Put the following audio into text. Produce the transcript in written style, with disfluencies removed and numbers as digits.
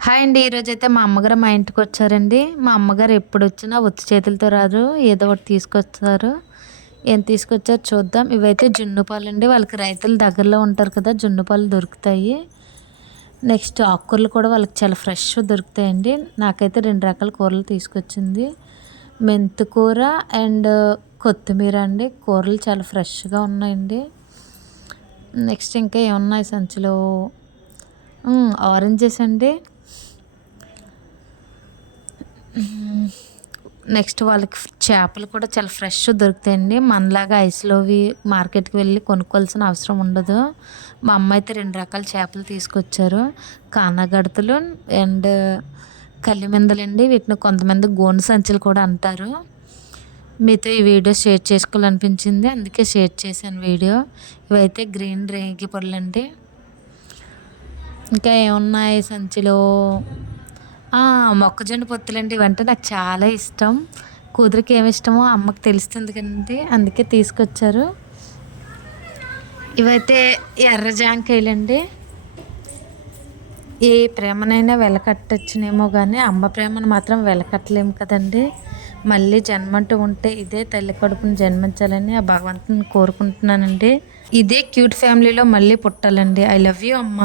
Hi అండి. ఈరోజైతే మా అమ్మగారు మా ఇంటికొచ్చారండి. మా అమ్మగారు ఎప్పుడొచ్చినా ఉత్తి చేతులతో రారు. ఏదో ఒకటి తీసుకొస్తారు. ఏం తీసుకొచ్చారో చూద్దాం. ఇవైతే జున్ను పాలండి. వాళ్ళకి రైతులు దగ్గరలో ఉంటారు కదా! జున్ను పాలు దొరుకుతాయి. నెక్స్ట్ ఆకుకూరలు కూడా వాళ్ళకి చాలా ఫ్రెష్ దొరుకుతాయండి. నాకైతే 2 రకాల కూరలు తీసుకొచ్చింది. మెంతి కూర అండ్ కొత్తిమీర అండి. కూరలు చాలా ఫ్రెష్‌గా ఉన్నాయండి. నెక్స్ట్ ఇంకా ఏమున్నాయి సంచిలో ఆరెంజెస్ అండి. నెక్స్ట్ వాళ్ళకి చేపలు కూడా చాలా ఫ్రెష్ దొరుకుతాయండి. మనలాగా ఐస్‌లోవి మార్కెట్‌కి వెళ్ళి కొనుక్కోవాల్సిన అవసరం ఉండదు. మా అమ్మ అయితే 2 రకాల చేపలు తీసుకొచ్చారు. కానగడతలు అండ్ కలిమిందలండి. వీటిని కొంతమంది గోను సంచులు కూడా అంటారు. మీతో ఈ వీడియో షేర్ చేసుకోవాలనిపించింది. అందుకే షేర్ చేశాను వీడియో. ఇవైతే గ్రీన్ రేగి పళ్ళండి. ఇంకా ఏమున్నాయి సంచిలో మొక్కజొన్న పొత్తులండి. ఇవంటే నాకు చాలా ఇష్టం. కూతురికి ఏమి ఇష్టమో అమ్మకి తెలుస్తుంది కదండీ! అందుకే తీసుకొచ్చారు. ఇవైతే ఎర్ర జాంకాయలండి. ఏ ప్రేమనైనా వెలకట్టొచ్చునేమో గానీ, అమ్మ ప్రేమను మాత్రం వెలకట్టలేము కదండీ! మళ్ళీ జన్మంటూ ఉంటే ఇదే తల్లి కడుపున జన్మించాలని ఆ భగవంతుని కోరుకుంటున్నానండి. ఇదే క్యూట్ ఫ్యామిలీలో మళ్ళీ పుట్టాలండి. ఐ లవ్ యూ అమ్మ.